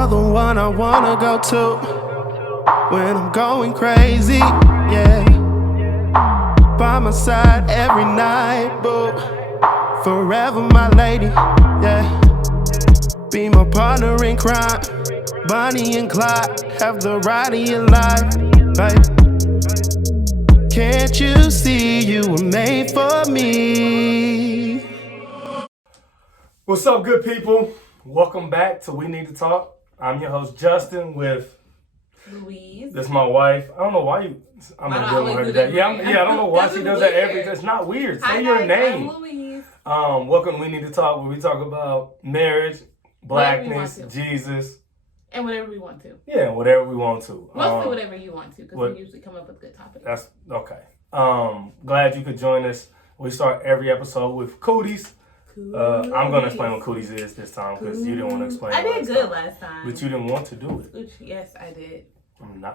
You're the one I wanna go to when I'm going crazy, yeah. By my side every night, boo. Forever my lady, yeah. Be my partner in crime, Bonnie and Clyde. Have the ride of your life, babe. Can't you see you were made for me? What's up, good people? Welcome back to We Need to Talk. I'm your host, Justin, with Louise. That's my wife. I don't know why you. I'm not dealing with her today. Yeah, I don't know why she does that every day. It's not weird. Say your name. I'm Louise. Welcome to We Need to Talk, where we talk about marriage, blackness, Jesus. And whatever we want to. Yeah, whatever we want to. Mostly whatever you want to, because we usually come up with good topics. That's okay. Glad you could join us. We start every episode with cooties. I'm going to explain what cooties is this time because you didn't want to explain it. I did good last time. But you didn't want to do it. Yes, I did.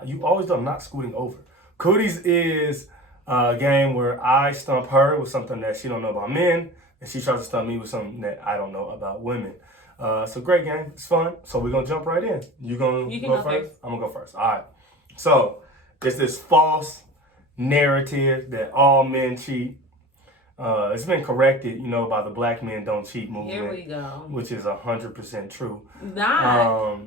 You always do. I'm not scooting over. Cooties is a game where I stump her with something that she don't know about men, and she tries to stump me with something that I don't know about women. It's a great game. It's fun. So we're going to jump right in. You can go first? I'm going to go first. All right. So it's this false narrative that all men cheat. It's been corrected, by the Black Men Don't Cheat movement. Here we go. Which is 100% true.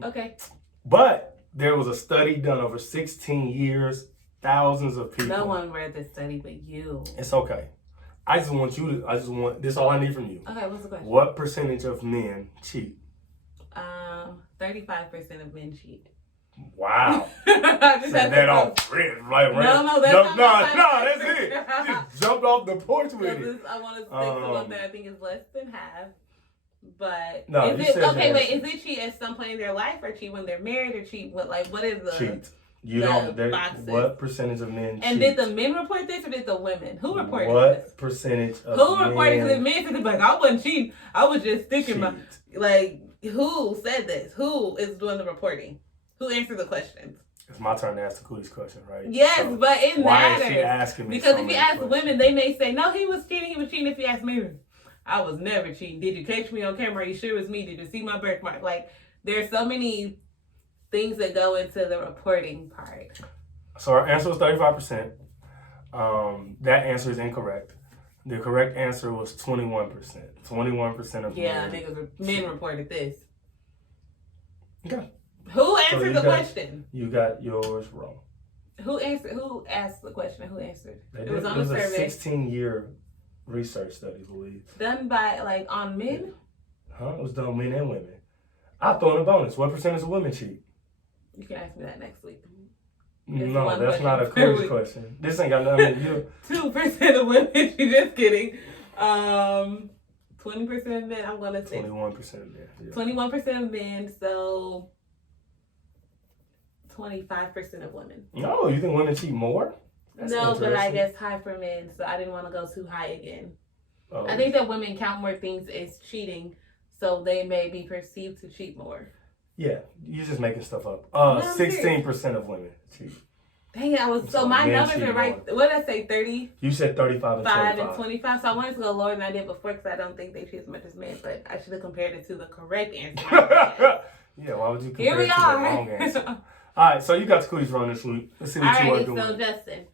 Okay. But there was a study done over 16 years, thousands of people. No one read this study but you. It's okay. I just want this is all I need from you. Okay, what's the question? What percentage of men cheat? 35% of men cheat. Wow. I just said that off. Right. No, that's it. Just jumped off the porch with it. I want to stick to one that I think is less than half. But no, is it cheat at some point in their life, or cheat when they're married, or cheat what is the cheat? You don't. What percentage of men cheat? And did the men report this, or did the women? Who reported what this? Percentage of who reported this? The men said, like, I wasn't cheating. I was just sticking my who said this? Who is doing the reporting? Who answered the questions? It's my turn to ask the cooties question, right? Yes, so but it matters. Why is she asking me? Because if you ask women, they may say, no, he was cheating. If you ask me, I was never cheating. Did you catch me on camera? Are you sure it was me? Did you see my birthmark? Like, there's so many things that go into the reporting part. So our answer was 35%. That answer is incorrect. The correct answer was 21%. 21% of men reported this. Okay. Who answered the question? You got yours wrong. Who asked the question? Who answered? It was on a survey. 16-year research study, Louise. Done by, on men? Huh? It was done on men and women. I'll throw in a bonus. What percentage of women cheat? You can ask me that next week. No, that's not a quiz question. This ain't got nothing to do. 2% of women cheat. Just kidding. 20% of men, I'm going to say. 21% of men. Yeah. 21% of men, so 25% of women. No, you think women cheat more? No, but I guess high for men, so I didn't want to go too high again. Oh. I think that women count more things as cheating, so they may be perceived to cheat more. Yeah, you're just making stuff up. 16% of women cheat. Dang it, so my numbers are right. What did I say, 30? You said 35 and 25. And 25, so I wanted to go lower than I did before because I don't think they cheat as much as men, but I should have compared it to the correct answer. Yeah, why would you compare it to the wrong answer? All right, so you got the cooties wrong this week. Let's see what you want to do. So Justin,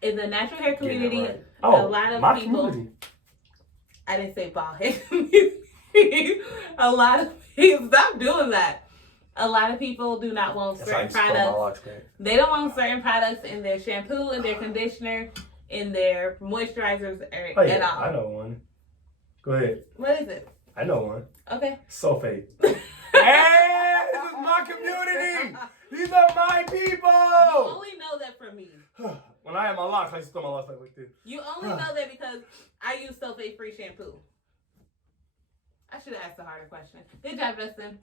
in the natural hair community, a lot of people. Community. I didn't say bald head community. A lot of people stop doing that. A lot of people do not want certain products. They don't want certain products in their shampoo, in their conditioner, in their moisturizers, at all. I know one. Go ahead. What is it? I know one. Okay. Sulfate. Hey, this is my community. These are my people. You only know that from me. When I had my locks, I used to throw my locks like this. You only know that because I use sulfate-free shampoo. I should have asked a harder question. Good job, Justin.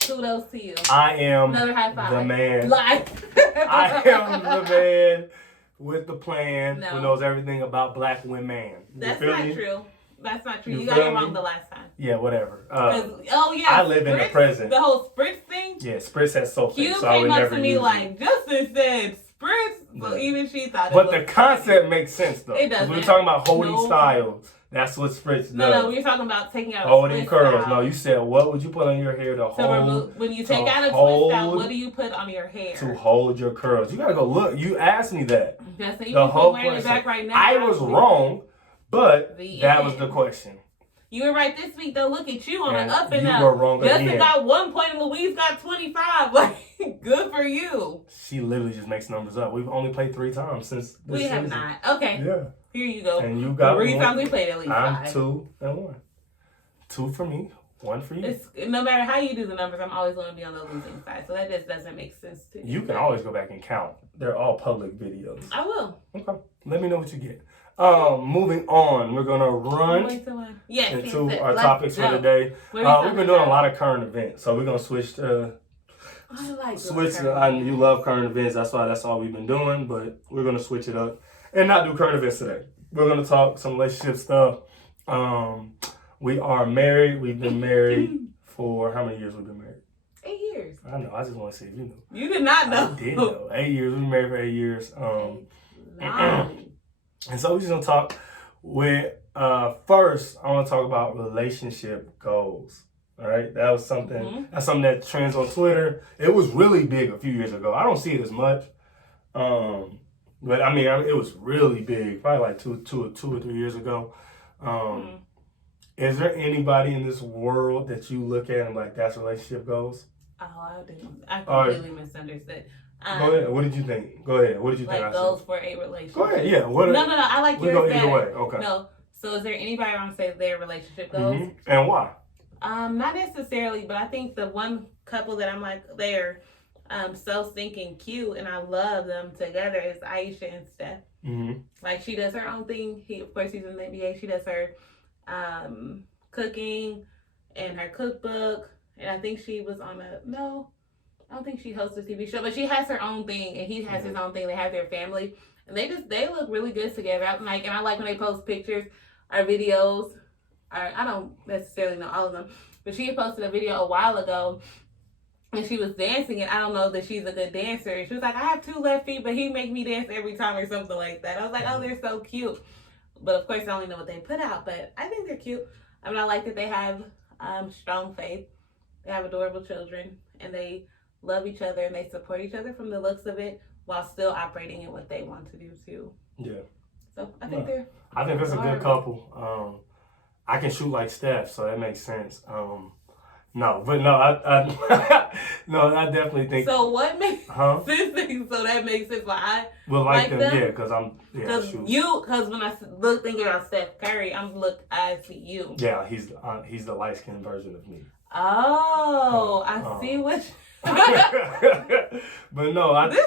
Kudos to you. I am another high five. The man. Lie. I am the man with the plan who knows everything about black women. That's not true. That's not true. You got it wrong the last time. Yeah, whatever. I live in the present. The whole spritz thing? Yeah, spritz has sulfate. You came up to me like, Justin said spritz. Well, even she thought it was. But the concept makes sense, though. It doesn't. We're talking about holy styles. That's what spritz does. No, we're talking about taking out holding curls. Out. No, you said what would you put on your hair to hold? When you take out a twist out, what do you put on your hair? To hold your curls. You gotta go look. You asked me that. Yes, you the whole wearing question. It back right now. I was wrong, but that was the question. You were right this week, though. Look at you on an up and up. You were wrong Justin again. got 1 point and Louise got 25. Like, good for you. She literally just makes numbers up. We've only played 3 times since this season. We have not. Okay. Yeah. Here you go. And you got 3 times we played at least 5. I'm 2 and 1. 2 for me, 1 for you. No matter how you do the numbers, I'm always going to be on the losing side. So that just doesn't make sense to me. You can always go back and count. They're all public videos. I will. Okay. Let me know what you get. Moving on, we're gonna run into our topics for today. We've been doing a lot of current events, so we're gonna switch to. You love current events, that's all we've been doing. But we're gonna switch it up and not do current events today. We're gonna talk some relationship stuff. We are married. We've been married for how many years? We've been married. 8 years. I know. I just want to see if you knew. You did not know. I did know. 8 years. We've been married for 8 years. And so we're just gonna talk with first I want to talk about relationship goals. All right, that was something that's something that trends on Twitter. It was really big a few years ago. I don't see it as much. But I mean it was really big, probably like two or 3 years ago. Is there anybody in this world that you look at and like that's relationship goals? Oh, I completely misunderstood. Go ahead. What did you think? Go ahead. What did you think? Like goals for a relationship. Go ahead. Yeah. No. I like yours go better. Either way. Okay. No. So is there anybody I want to say their relationship goals? And why? Not necessarily, but I think the one couple that I'm like they're so stinking cute and I love them together is Aisha and Steph. Like she does her own thing. Of course he's in the NBA. She does her cooking and her cookbook, and I think she was on I don't think she hosts a TV show, but she has her own thing, and he has his own thing. They have their family, and they look really good together. And I like when they post pictures or videos. I don't necessarily know all of them, but she had posted a video a while ago, and she was dancing, and I don't know that she's a good dancer. And she was like, I have 2 left feet, but he make me dance every time or something like that. I was like, oh, they're so cute. But of course, I only know what they put out, but I think they're cute. I mean, I like that they have strong faith. They have adorable children, and they love each other and they support each other from the looks of it while still operating in what they want to do too. Yeah. So I think that's a good couple. I can shoot like Steph, so that makes sense. I definitely think. So what makes sense? So that makes sense. Why I like them, yeah, because because when I think about Steph Curry, I see you. Yeah, he's the light skinned version of me. Oh, I see what. But no, I think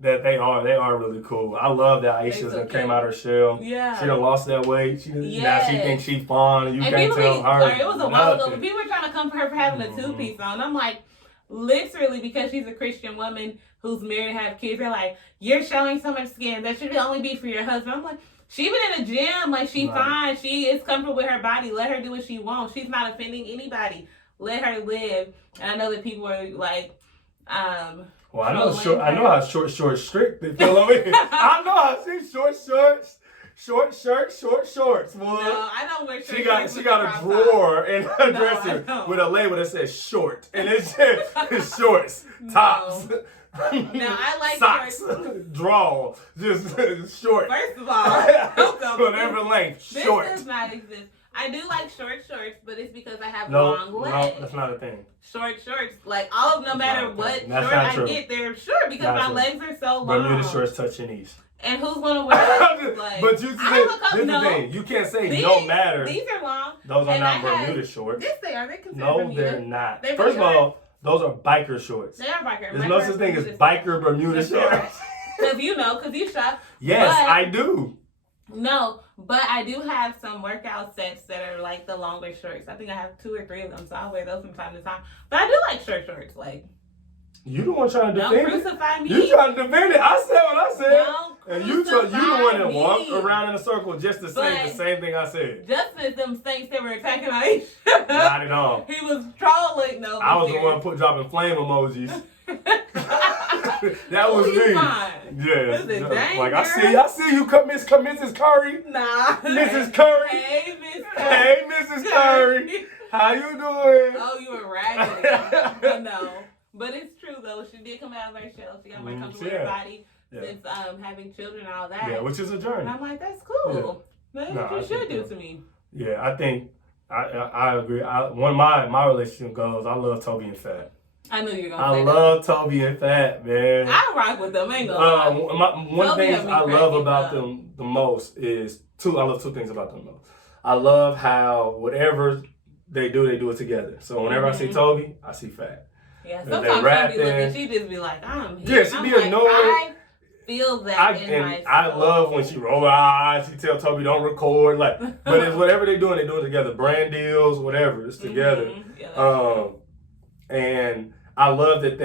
that they are really cool. I love that Aisha came out her shell. Yeah, she done lost that weight. Now she thinks she fun, and you can't tell her. It was a while ago, but people were trying to come for her for having a 2-piece on. I'm like, literally, because she's a Christian woman who's married and have kids. They're like, you're showing so much skin. That should only be for your husband. I'm like, she been in the gym, like she fine. She is comfortable with her body. Let her do what she wants. She's not offending anybody. Let her live. And I know that people are like, well, I know how short strict they feel over here. I know how she's short shorts, short shirt, short shorts. Boy. No, I don't wear shorts. She got a drawer in her dresser with a label that says short, and it's shorts, tops. Now I like socks, draw, just short. First of all, whatever length, short. This does not exist. I do like short shorts, but it's because I have long legs. No, that's not a thing. Short shorts, like all of no matter what short I get, they're short because my legs are so long. Bermuda shorts touch your knees. And who's gonna wear them? Like, but this is the thing. You can't say no matter. These are long. Those are not Bermuda shorts. Yes, they are. They're considered Bermuda. They're not. First of all, those are biker shorts. They are biker. There's no such thing as biker Bermuda shorts. Because you shop. Yes, I do. No, but I do have some workout sets that are like the longer shorts. I think I have 2 or 3 of them, so I'll wear those from time to time. But I do like short shorts. Like, you the one trying to defend it. Don't crucify me. You trying to defend it. I said what I said. Don't and you the one that walked around in a circle just to say the same thing I said. Just as them saints that were attacking Aisha. Not at all. He was trolling. No, I was the one dropping flame emojis. That was me. Yeah. Like I see you, Mrs. Curry. Nah. Mrs. Curry. Hey, Mrs. Curry. How you doing? Oh, you were ragging. But no. But it's true though. She did come out of her shell. She got more comfortable with her body since having children and all that. Yeah, which is a journey. And I'm like, that's cool. That's what you should do to me. Yeah, I think I agree. One of my relationship goals, I love Toby and Fat. I knew you were gonna say that. I love Toby and Fat, man. I rock with them. Ain't gonna lie. One of the things I love about them the most is I love two things about them the most. I love how whatever they do it together. So whenever I see Toby, I see Fat. Yeah, sometimes she be looking, she just be like, I'm here. Yeah, she be annoyed. I feel that in my soul. I love when she roll her eyes, she tell Toby don't record, but it's whatever they do together. Brand deals, whatever, it's together. Yeah, and I love that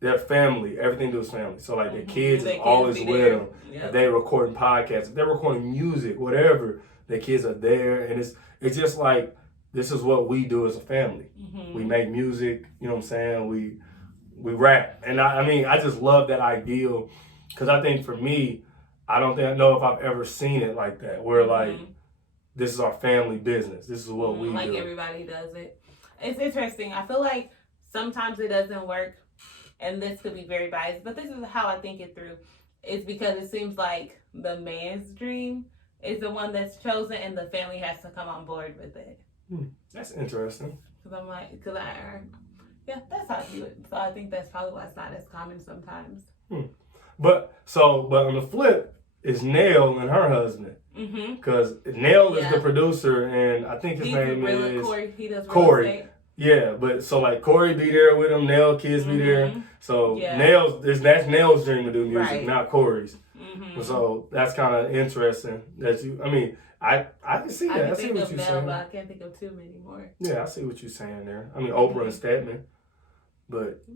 their family, everything to do is family. So like their kids is always with them. Yep. If they recording podcasts, if they're recording music, whatever, their kids are there, and it's just like this is what we do as a family. We make music, you know what I'm saying? We rap. And I just love that ideal because I think for me, I don't know if I've ever seen it like that where like this is our family business. This is what we do. Like everybody does it. It's interesting. I feel like sometimes it doesn't work and this could be very biased, but this is how I think it through. It's because it seems like the man's dream is the one that's chosen and the family has to come on board with it. That's interesting. Because that's how I do it. So I think that's probably why it's not as common sometimes. But on the flip, is Nell and her husband. Because Nell is the producer, and I think his name is Corey. He does Corey. Yeah, but so like Corey be there with him, Nell kids be there. So that's Nell's dream to do music, not Corey's. So that's kind of interesting that I can see that. I see what you're saying. But I can't think of too many more. Yeah, I see what you're saying there. Oprah and Statman. But,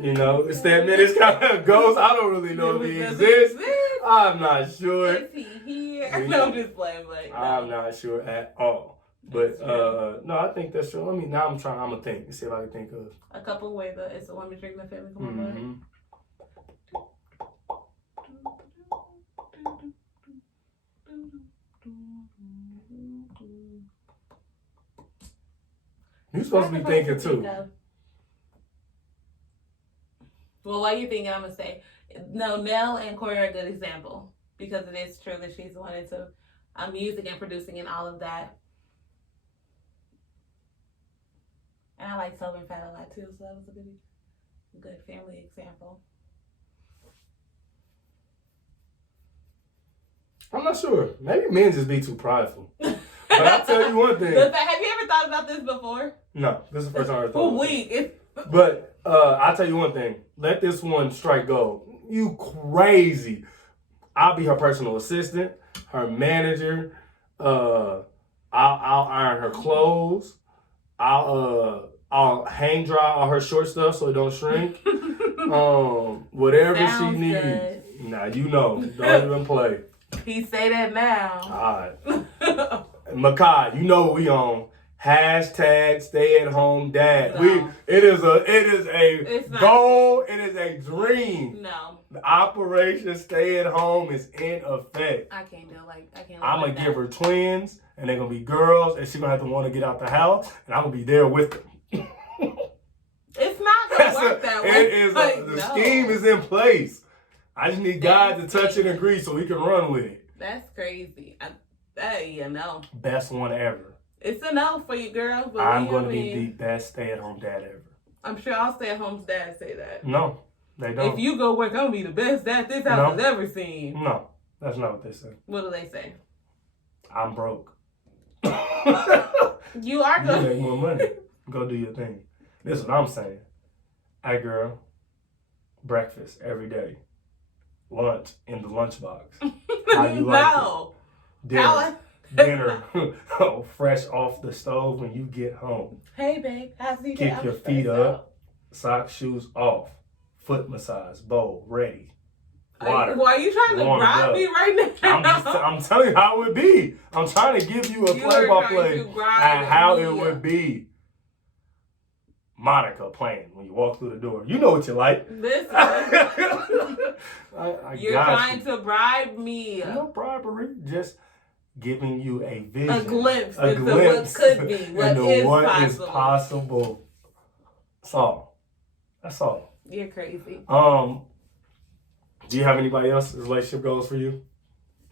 Statman is kind of ghost. I don't really know if he exists. I'm not sure. Is he here? No, I'm just playing. But I'm not sure at all. But, no, I think that's true. I'm going to think and see if I can think of a couple ways that it's a woman's dream of family. Come on, bud. You're supposed to be thinking too. Well, while you're thinking, I'm going to say, no, Nell and Corey are a good example because it is true that she's the one into music and producing and all of that. And I like Toby and Fat a lot too, so that was a good family example. I'm not sure. Maybe men just be too prideful. But I'll tell you one thing. Have you ever thought about this before? No, this is the first time I ever thought about it. But I'll tell you one thing. Let this one strike gold. You crazy. I'll be her personal assistant, her manager. I'll iron her clothes. I'll hang dry all her short stuff so it don't shrink. Whatever she needs. Good. Nah, don't even play. He say that now. All right. Makai, you know what we on. #stay-at-home dad. No. It is a goal. It is a dream. No. The operation stay at home is in effect. I can't do I'm gonna give her twins, and they're gonna be girls, and she's gonna have to want to get out the house, and I'm gonna be there with them. It's not gonna work that way. It is. The scheme is in place. I just need God to touch and agree so we can run with it. That's crazy. Best one ever. It's a no for you, girl. But I'm going to be the best stay-at-home dad ever. I'm sure all stay-at-home dads say that. No, they don't. If you go work, I'm going to be the best dad this house has ever seen. No, that's not what they say. What do they say? I'm broke. You are good. You make more money. Go do your thing. This is what I'm saying. Hey, girl. Breakfast every day. Lunch in the lunchbox. How you like it? Dinner fresh off the stove when you get home. Hey, babe. I see that. Kick your feet up. Socks, shoes off. Foot massage. Bowl ready. Water. Why are you trying to bribe me right now? I'm telling you how it would be. I'm trying to give you a play-by-play at how it would be. Monica playing when you walk through the door. You know what you like. Listen, you're trying to bribe me. No bribery, just giving you a vision, a glimpse into what could be, what is possible. That's all. That's all. You're crazy. Do you have anybody else relationship goals for you?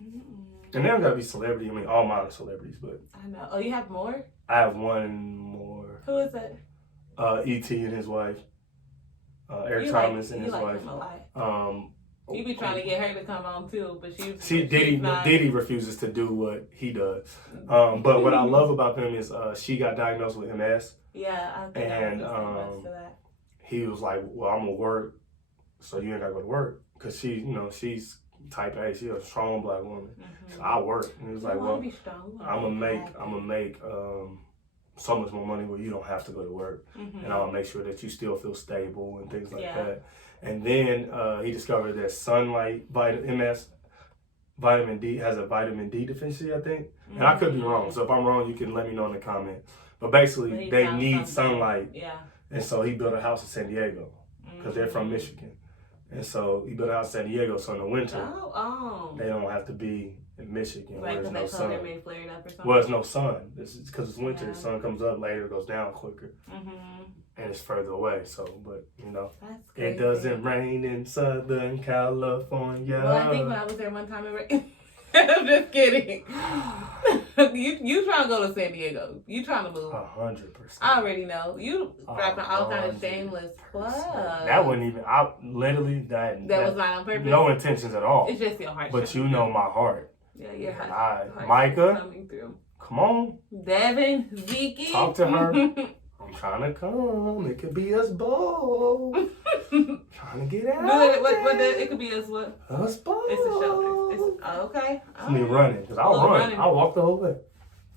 And they don't gotta be celebrity. I mean, all mine are celebrities, but I know. Oh, you have more? I have one more. Who is it? E.T. and his wife. Eric Thomas and his wife. Him a lot. You be trying to get her to come on too, but Diddy refuses to do what he does. But what I love about them is she got diagnosed with MS. Yeah, I think and he was like, "Well, I'm gonna work, so you ain't gotta go to work." Because she's type A, she's a strong black woman. So I work, and he was like, "Well, I'm gonna make so much more money where you don't have to go to work, and I'm gonna make sure that you still feel stable and things like that." And then he discovered that sunlight, vitamin D has a vitamin D deficiency, I think. And I could be wrong. So if I'm wrong, you can let me know in the comments. But basically, they need sunlight. Yeah. And so he built a house in San Diego because they're from Michigan. And so he built a house in San Diego. So in the winter, they don't have to be in Michigan where there's no sun. Well, there's no sun. It's because it's winter. The sun comes up later, goes down quicker. And it's further away, but it doesn't rain in Southern California. Well, I think when I was there one time, it rained. I'm just kidding. you trying to go to San Diego? You trying to move? 100%. I already know. You dropping all kind of shameless plugs. That wasn't even. I literally that was not on purpose. No intentions at all. It's just your heart. But you know my heart. Yeah, your heart. Micah, coming through. Come on. Devin, Zeke. Talk to her. I'm trying to come. It could be us both. Trying to get out. It could be us what? Us both. It's a shoulder. Okay. It's me running because I'll run. I'll walk the whole way.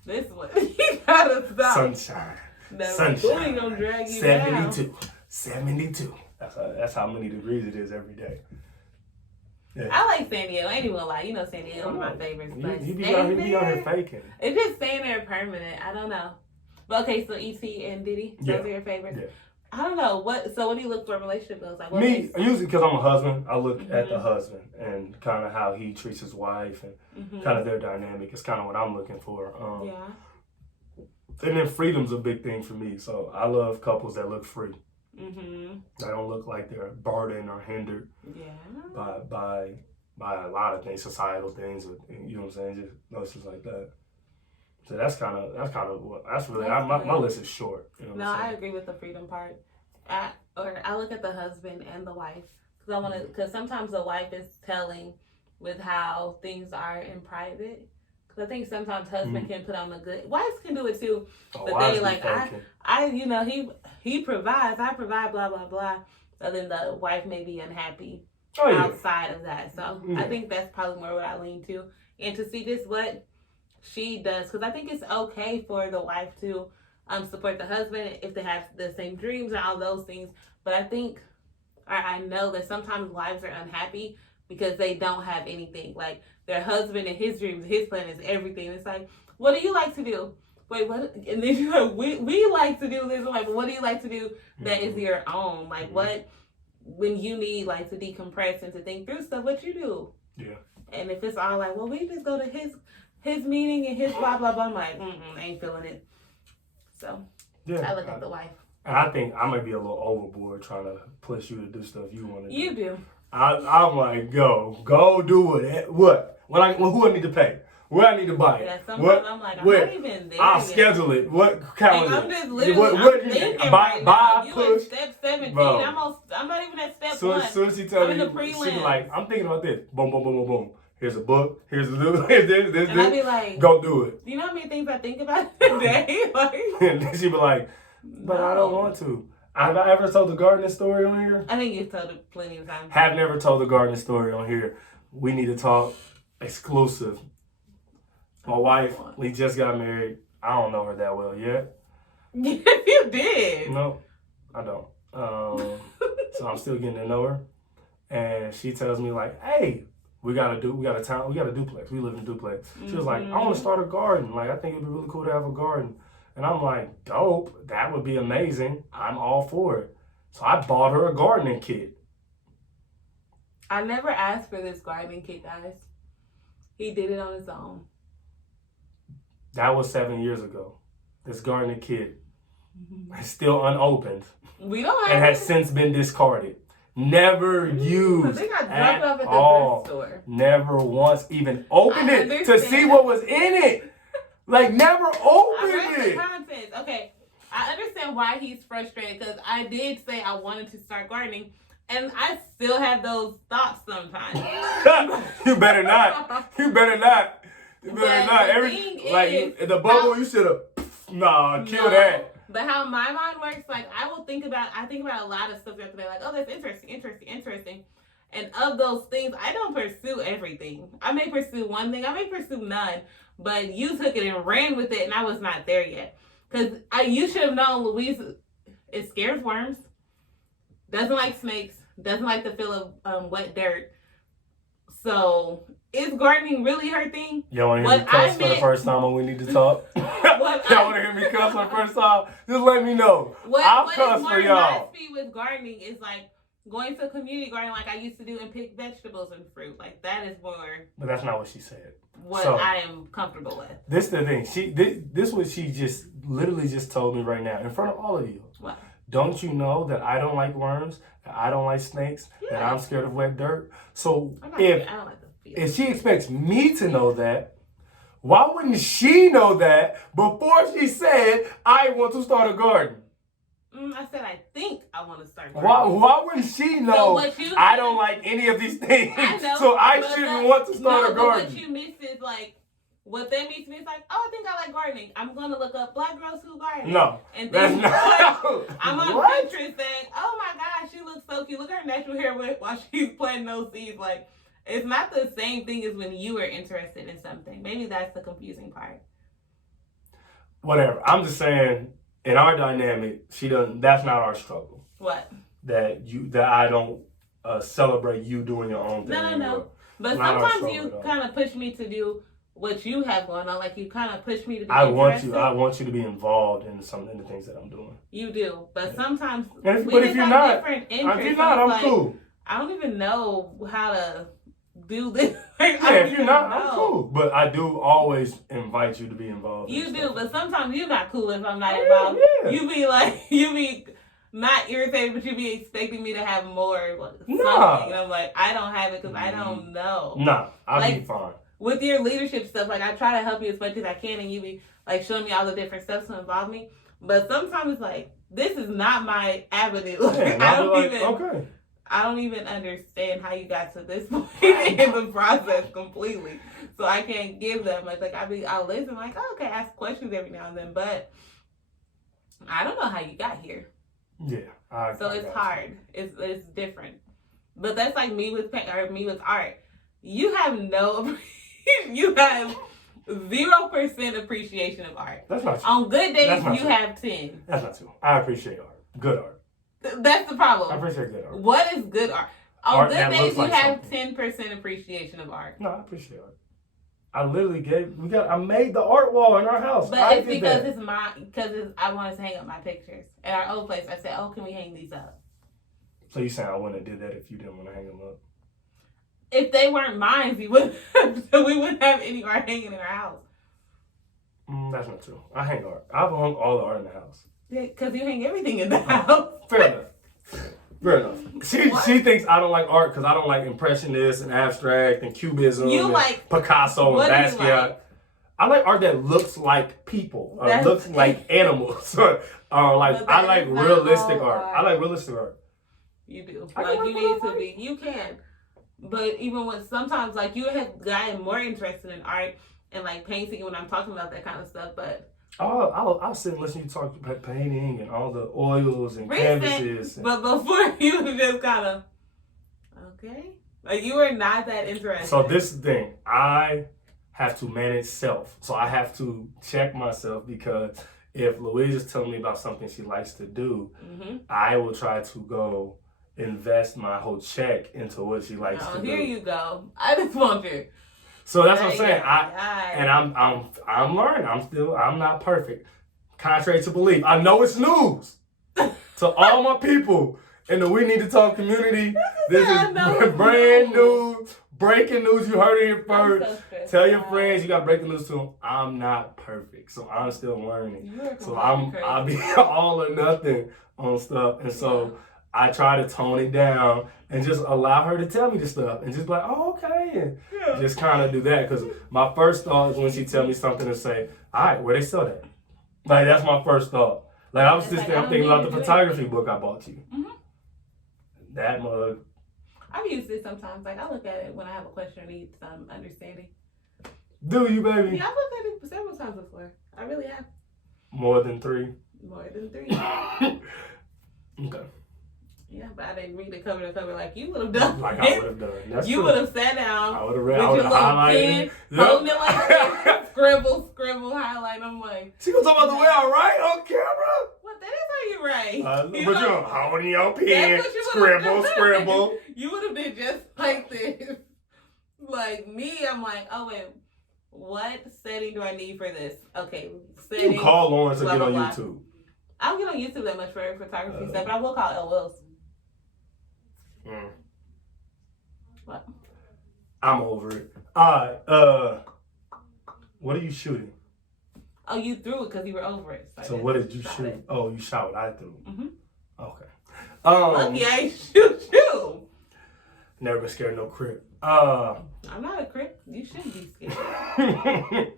This one. You gotta stop. Sunshine. Sunshine. Gonna drag you 72. Down. 72. That's how many degrees it is every day. Yeah. I like San Diego. I ain't even gonna lie. You know San Diego is one of my favorites. But you be out here faking. It's just staying there permanent. I don't know. But okay, so E.T. and Diddy, those are your favorites? Yeah. I don't know. What do you look for in relationship goals? Like, usually because I'm a husband, I look at the husband and kind of how he treats his wife and kind of their dynamic. It's kind of what I'm looking for. And then freedom's a big thing for me. So I love couples that look free. That don't look like they're burdened or hindered by a lot of things, societal things, or, you know what I'm saying? Just notions like that. So that's really my list is short. You know no, I agree with the freedom part. I look at the husband and the wife because sometimes the wife is telling with how things are in private. Because I think sometimes husband can put on the good. Wives can do it too, but they like he provides, I provide, blah blah blah. But then the wife may be unhappy outside of that. So I think that's probably more what I lean to, and to see just what she does, because I think it's okay for the wife to support the husband if they have the same dreams and all those things. But I know that sometimes wives are unhappy because they don't have anything. Like their husband and his dreams, his plan is everything. It's like, what do you like to do? Wait, what? And then you're like, we like to do this. I'm like, but what do you like to do that is your own? Like what, when you need like to decompress and to think through stuff, what you do? Yeah. And if it's all like, well, we just go to his meeting and his blah blah blah, I'm like, I ain't feeling it. So I look at the wife. And I think I might be a little overboard trying to push you to do stuff you want to do. You do. I'm like, go do it. What? Who I need to pay? Where I need to buy it? Yeah, sometimes I'm like, I'm not even there. I'll schedule it. What calendar? I'm just literally buy you push. At step 17. Bro. I'm not even at step 1. Soon as she tells me, she be like, I'm thinking about this. Boom, boom, boom, boom, boom. Here's a book. Here's this. And I be like, go do it. Do you know how many things I think about today? And then she be like, but I don't want to. Have I ever told the gardening story on here? I think you've told it plenty of times. Have never told the gardening story on here. We need to talk exclusive. My wife, we just got married. I don't know her that well yet. You did. No, I don't. So I'm still getting to know her. And she tells me like, hey, we got a duplex. We live in a duplex. She was like, I want to start a garden. Like, I think it'd be really cool to have a garden. And I'm like, dope, that would be amazing. I'm all for it. So I bought her a gardening kit. I never asked for this gardening kit, guys. He did it on his own. That was 7 years ago. This gardening kit is still unopened. We don't have and has since been discarded. Never used they got dropped off at the all. thrift store. Never once even opened it to see what was in it. Like, never opened it. The contents. Okay, I understand why he's frustrated because I did say I wanted to start gardening, and I still have those thoughts sometimes. You better not. You better not. You better not. The bubble, you should have. Kill that. But how my mind works, like I think about a lot of stuff the other day, like, oh, that's interesting. And of those things, I don't pursue everything. I may pursue one thing, I may pursue none, but you took it and ran with it, and I was not there yet. Because you should have known Louise is scared of worms, doesn't like snakes, doesn't like the feel of wet dirt. So, is gardening really her thing? Y'all want to hear me cuss for the first time when we need to talk? Y'all want to hear me cuss for the first time? Just let me know. I'll cuss for y'all. What is more with gardening is like going to community garden like I used to do and pick vegetables and fruit. Like that is more. But that's not what she said. What I am comfortable with. This is the thing. This what she just literally just told me right now in front of all of you. What? Don't you know that I don't like worms, that I don't like snakes, that I'm scared of wet dirt? So if she expects me to know that, why wouldn't she know that before she said, I want to start a garden? I said, I think I want to start gardening. Why wouldn't she know I don't like any of these things, so I shouldn't want to start a garden? What you miss is like, what they mean to me is like, oh, I think I like gardening. I'm going to look up black girls who garden. No. And then I'm on Pinterest saying, oh my gosh, she looks so cute. Look at her natural hair while she's planting those seeds. Like, it's not the same thing as when you are interested in something. Maybe that's the confusing part. Whatever. I'm just saying, in our dynamic, that's not our struggle. What? That I don't celebrate you doing your own thing. No. But sometimes you kind of push me to do what you have going on. Like, you kind of push me to be interested. I want you to be involved in the things that I'm doing. You do. But sometimes if you're not, I'm cool. I don't even know how to do this. If you're not, I'm cool. But I do always invite you to be involved. You do, but sometimes you're not cool if I'm not involved. Yeah. You be not irritated, but you be expecting me to have more something. And I'm like, I don't have it because I don't know. Nah, I'll be fine. With your leadership stuff, like I try to help you as much as I can, and you be like showing me all the different steps to involve me. But sometimes it's like, this is not my avenue. I don't even understand how you got to this point in the process completely. So I can't give that much. Like I'll listen, like, oh, okay, ask questions every now and then, but I don't know how you got here. Yeah. So it's hard. It's different. But that's like me with me with art. You have you have 0% appreciation of art. That's not true. On good days, you have 10. That's not true. I appreciate art. Good art. That's the problem. I appreciate good art. What is good art? On good days, you have 10% appreciation of art. No, I appreciate art. I literally I made the art wall in our house. But it's because I wanted to hang up my pictures. At our old place, I said, oh, can we hang these up? So you saying I wouldn't have did that if you didn't want to hang them up? If they weren't mine, we wouldn't have any art hanging in our house. That's not true. I hang art. I've hung all the art in the house. Yeah, because you hang everything in the house. Fair enough. She thinks I don't like art because I don't like Impressionist and abstract and Cubism and Picasso and Basquiat. I like art that looks like people or looks like animals. I like realistic art. I like realistic art. You do. You need to be. You can. But even when sometimes, like, you have gotten more interested in art and, like, painting when I'm talking about that kind of stuff, but... I'll sit and listen to you talk about painting and all the oils and canvases. But before, you were just kind of, okay? Like, you were not that interested. So this is the thing. I have to manage self. So I have to check myself because if Louise is telling me about something she likes to do, I will try to go invest my whole check into what she likes to do. Here you go. I just want you. So that's what I'm saying. I'm learning. I'm not perfect. contrary to belief, I know it's news to all my people in the We Need to Talk community. This is brand new, breaking news. You heard it here first. Tell your friends you gotta break the news to them. I'm not perfect, so I'm still learning. So I'll be all or nothing on stuff, and so I try to tone it down and just allow her to tell me the stuff, and just be like, oh, okay, and just kind of do that. Because my first thought is when she tell me something to say, all right, where they sell that? Like that's my first thought. Like I was just I'm thinking about the photography book I bought you. Mm-hmm. That mug. I've used it sometimes. Like I look at it when I have a question or need some understanding. Do you, baby? Yeah, I've looked at it several times before. I really have. More than 3? More than 3. Okay. Yeah, but I didn't read it cover to cover like you would have done. Like I would have done. That's you would have sat down. I would have read. With I would your have little highlighted. pen, holding it like that. Scribble, highlight. I'm like. She gonna talk about the way I write on camera. What? That is how you write. But you're holding your pen. Scribble. You would have been just like this. Like me, I'm like, oh wait, what setting do I need for this? Okay, setting. You call Lawrence to get on YouTube. I don't get on YouTube that much for photography stuff, but I will call L. Wills. What? I'm over it. Alright, what are you shooting? Oh, you threw it because you were over it. So what did you shoot? It. Oh, you shot what I threw. Mm-hmm. Okay. Lucky I ain't shoot you. Never been scared of no crip. I'm not a crip. You shouldn't be scared.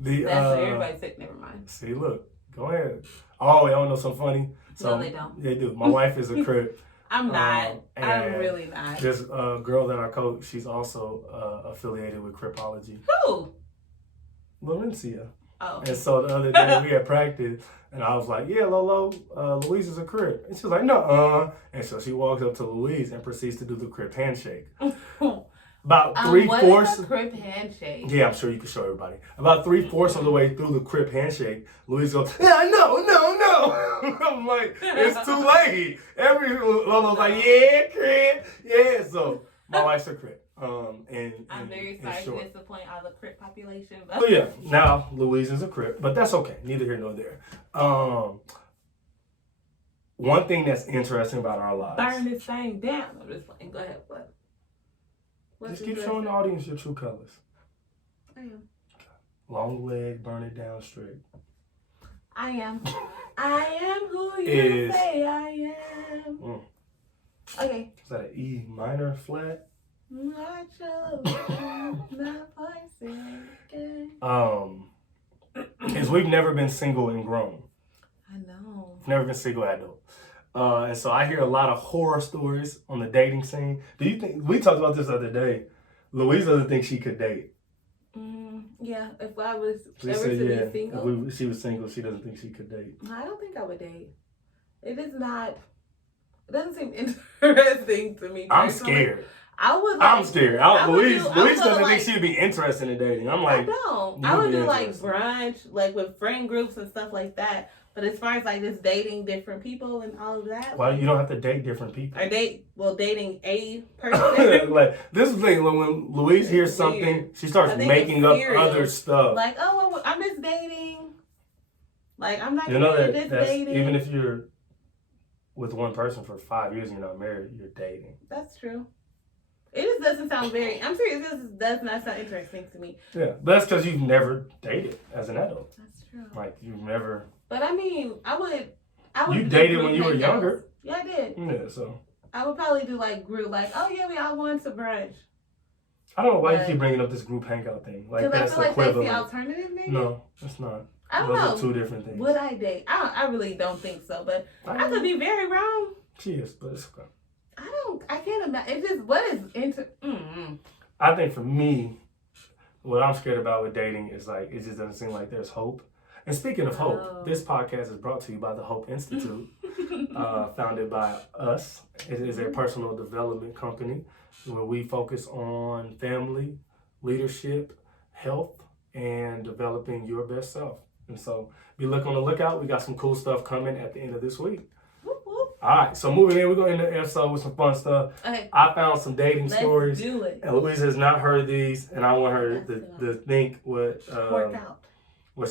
That's everybody said. Never mind. See, look. Go ahead. Oh, y'all know something funny? So, no, they don't. They do. My wife is a crip. I'm not. I'm really not. This girl that I coach, she's also affiliated with Cripology. Who? Laurencia. Oh. And so the other day we had practice, and I was like, yeah, Lolo, Louise is a crip. And she was like, no, And so she walks up to Louise and proceeds to do the crip handshake. About 3/4. What is a crip handshake? Yeah, I'm sure you can show everybody. About 3/4 of the way through the crip handshake, Louise goes, yeah, no. I'm like, it's too late. Lolo's like, yeah, crip. Yeah, so my wife's a crip. I'm very sorry to disappoint all the crip population. But so yeah, now Louise is a crip, but that's okay. Neither here nor there. One thing that's interesting about our lives. Burn this thing down. I'm just like, go ahead. What? Just keep showing the audience your true colors. I am. Long leg, burn it down straight. I am. I am who you say I am. Okay. Is that an E minor flat? Is we've never been single and grown. I know. We've never been single adult. And so I hear a lot of horror stories on the dating scene. Do you think, we talked about this the other day, Louise doesn't think she could date. Yeah, if I was be single. If she was single, she doesn't think she could date. I don't think I would date. It doesn't seem interesting to me. I'm scared. I'm scared. Louise doesn't think she'd be interested in dating. I'm like, I would do like brunch, like with friend groups and stuff like that. But as far as like just dating different people and all of that. Well, you don't have to date different people. Or dating a person. Like, this is the thing, when Louise hears something, she starts making up other stuff. Like, oh, well, I'm just dating. Like, I'm not just dating. Even if you're with one person for 5 years and you're not married, you're dating. That's true. It just doesn't sound I'm serious, it just does not sound interesting to me. Yeah, but that's because you've never dated as an adult. That's true. Like, you've never... But I mean, I would you dated when you were younger. Yeah, I did. Yeah, so... I would probably do like group, like, oh yeah, we all went to brunch. I don't know why you keep bringing up this group hangout thing. Like, that's I feel equivalent. Like that's the alternative, maybe? No, it's not. I don't know. Those are two different things. Would I date? I really don't think so, but I could be very wrong. She is, but it's okay. I can't imagine. It's just, what is I think for me, what I'm scared about with dating is like, it just doesn't seem like there's hope. And speaking of hope, this podcast is brought to you by the Hope Institute, founded by us. It is a personal development company where we focus on family, leadership, health, and developing your best self. And so be on the lookout. We got some cool stuff coming at the end of this week. All right, so moving in, we're going to end the episode with some fun stuff. Okay. I found some dating stories. Let's do it. And Louise has not heard these, and I want her to think what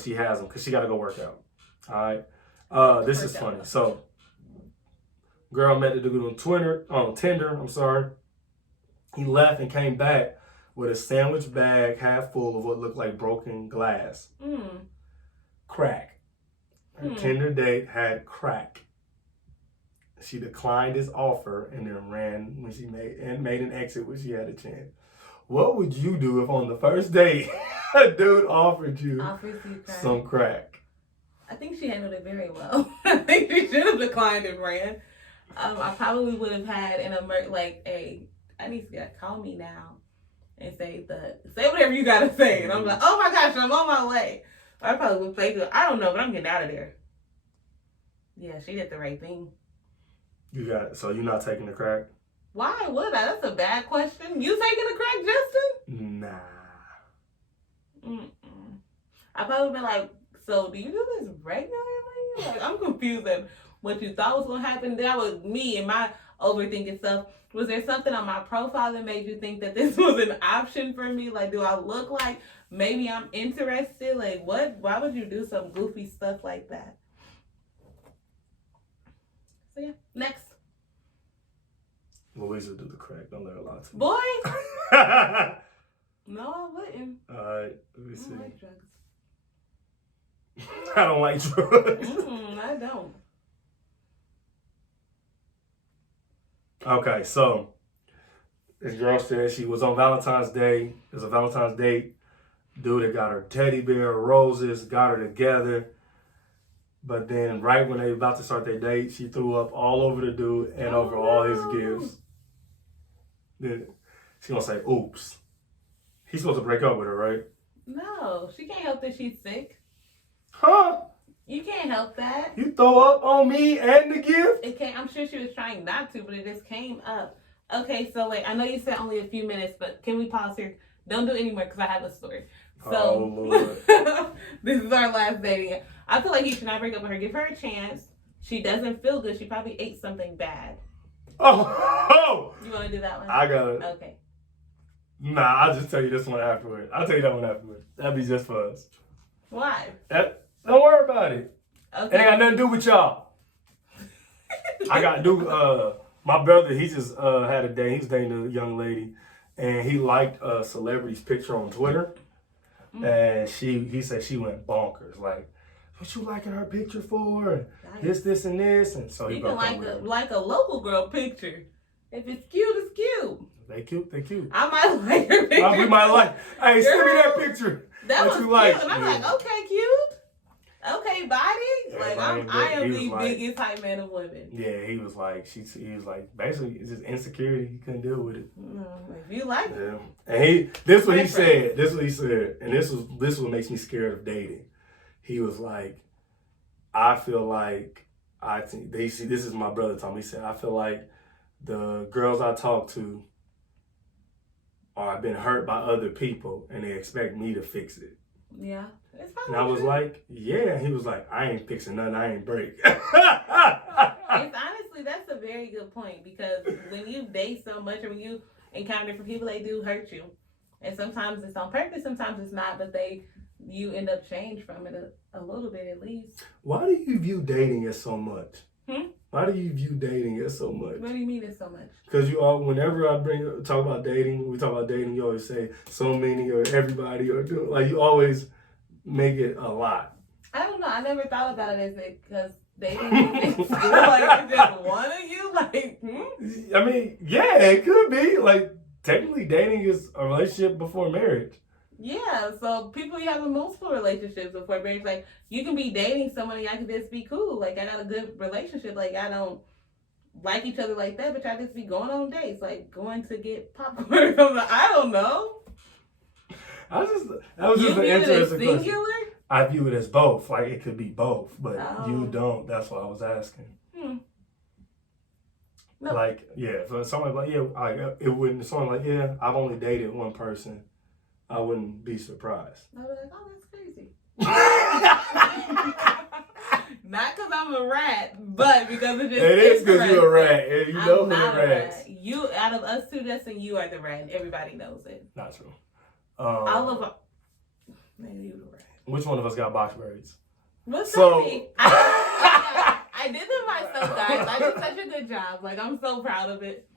she has them, because she got to go work out. All right. This is funny. So, girl met the dude on Tinder. I'm sorry. He left and came back with a sandwich bag half full of what looked like broken glass. Crack. Her Tinder date had crack. She declined his offer and then ran when she made an exit when she had a chance. What would you do if on the first date a dude offers you some crack? I think she handled it very well. I think she should have declined and ran. I probably would have had I need to call me now and say whatever you gotta say. And I'm like, oh my gosh, I'm on my way. I probably would fake it. I don't know, but I'm getting out of there. Yeah, she did the right thing. So you're not taking the crack? Why would I? That's a bad question. You taking the crack, Justin? Nah. I probably been like, so do you do this regularly? Like, I'm confused at what you thought was gonna happen. That was me and my overthinking stuff. Was there something on my profile that made you think that this was an option for me? Like, do I look like maybe I'm interested? Like, what? Why would you do some goofy stuff like that? So yeah, next. Louisa do the crack. Don't let her lie to me. Boy. No, I wouldn't. All right, let me see. I don't like drugs. I don't like drugs. I don't. Okay, so this girl said she was on Valentine's Day. It was a Valentine's date. Dude that got her teddy bear, roses, got her together. But then right when they were about to start their date, she threw up all over the dude and over all his gifts. Then she's going to say, oops. He's supposed to break up with her, right? No, she can't help that she's sick. Huh? You can't help that. You throw up on me and the gift? It can't. I'm sure she was trying not to, but it just came up. Okay, so wait. I know you said only a few minutes, but can we pause here? Don't do any more because I have a story. So, oh, Lord. This is our last dating. I feel like he should not break up with her. Give her a chance. She doesn't feel good. She probably ate something bad. Oh! You want to do that one? I got it. Okay. Nah, I'll just tell you this one afterward. I'll tell you that one afterward. That'd be just for us. Why? Don't worry about it. Okay. It ain't got nothing to do with y'all. I got to do, my brother, he just had a date. He was dating a young lady, and he liked a celebrity's picture on Twitter. And he said she went bonkers. Like, what you liking her picture for? This, and this. And so he can like a local girl picture. If it's cute, it's cute. They cute. I might like her picture. We might like. Hey, send me that picture. That was you cute. like. And I'm like, okay, cute. Okay, body. Yeah, like I am the biggest hype man of women. Yeah, he was like, he was like, basically, it's just insecurity. He couldn't deal with it. If you like it. And this is what he said. And this is what makes me scared of dating. He was like, I feel like this is my brother Tom. He said, I feel like the girls I talk to I've been hurt by other people and they expect me to fix it. Yeah. And I was like, yeah. He was like, I ain't fixing nothing. I ain't break. Honestly, that's a very good point because when you date so much or when you encounter different people, they do hurt you. And sometimes it's on purpose, sometimes it's not, but you end up changed from it a little bit at least. Why do you view dating as so much? Why do you view dating as so much? What do you mean it's so much? Because whenever I talk about dating, we talk about dating, you always say so many or everybody or like you always make it a lot. I don't know. I never thought about it as because dating is like it's just one of you. Like, I mean, yeah, it could be. Like, technically, dating is a relationship before marriage. Yeah, so people you have in multiple relationships before marriage. Like, you can be dating someone and y'all can just be cool. Like, I got a good relationship. Like, I don't like each other like that, but y'all just be going on dates. Like, going to get popcorn or something. I don't know. That was just an interesting singular? Question. I view it as both. Like, it could be both, but you don't. That's what I was asking. No. Like, yeah, for someone like, it wouldn't, someone like, yeah, I've only dated one person. I wouldn't be surprised. I'd be like, oh, that's crazy. Not because I'm a rat, but because it's just it is because you're a rat, and you know who the rats. You, out of us two, Justin, you are the rat, and everybody knows it. Not true. All of maybe you the rat. Which one of us got box braids? What's so I did it myself, guys. I did such a good job. Like, I'm so proud of it.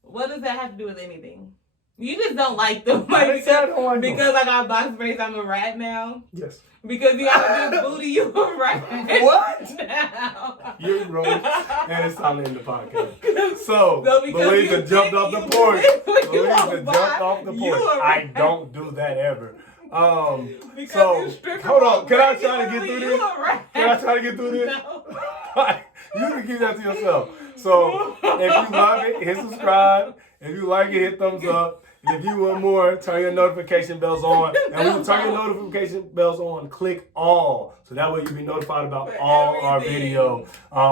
What does that have to do with anything? You just don't like them. Like, because I got box braids, I'm a rat now? Yes. Because you got a big booty, you a rat. What? Now. You're wrong. And it's time to end the podcast. So Louisa jumped off the porch. Louisa jumped off the porch. I don't do that ever. So hold on. Can I try to get through this? Can I try to get through this? No. You can keep that to yourself. So if you love it, hit subscribe. If you like it, hit thumbs up. And if you want more, turn your notification bells on. And when you turn your notification bells on, click all. So that way you'll be notified about all our videos.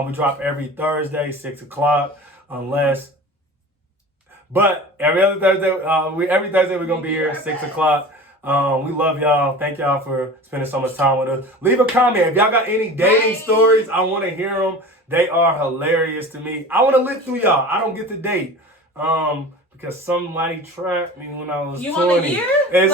We drop every Thursday, 6 o'clock. But every other Thursday, every Thursday we're going to be here at 6 o'clock. We love y'all. Thank y'all for spending so much time with us. Leave a comment. If y'all got any dating stories, I want to hear them. They are hilarious to me. I want to live through y'all. I don't get to date. Because somebody trapped me when I was 20. You want a year? And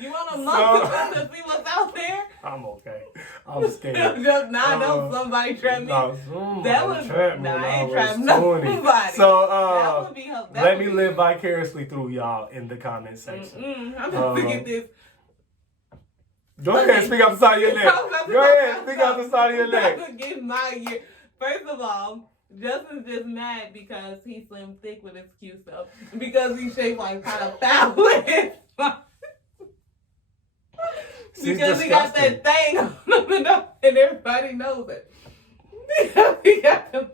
you want a month to see what's out there? I'm okay. I'm scared. Don't somebody trap me. That was trapped me. I ain't trapped nobody. So let me live vicariously through y'all in the comment section. I'm gonna forget this. Go ahead, speak out the side of your neck. Go ahead, speak out the side of your neck. First of all, Justin's just mad because he's slim thick with his cute stuff. Because he's shaped like kind of fat with because he got that thing on him and everybody knows it. He got the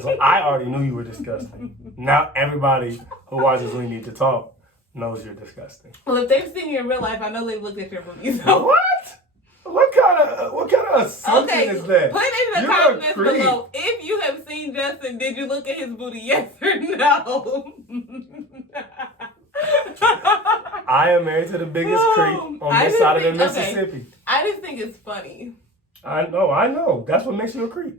So I already knew you were disgusting. Now everybody who watches We Need to Talk knows you're disgusting. Well, if they've seen you in real life, I know they've looked at your boobies. So. What? What kind of assumption is that? Put in the comments below if you have seen Justin. Did you look at his booty? Yes or no? I am married to the biggest creep on this side of the Mississippi. I just think it's funny. I know. That's what makes you a creep.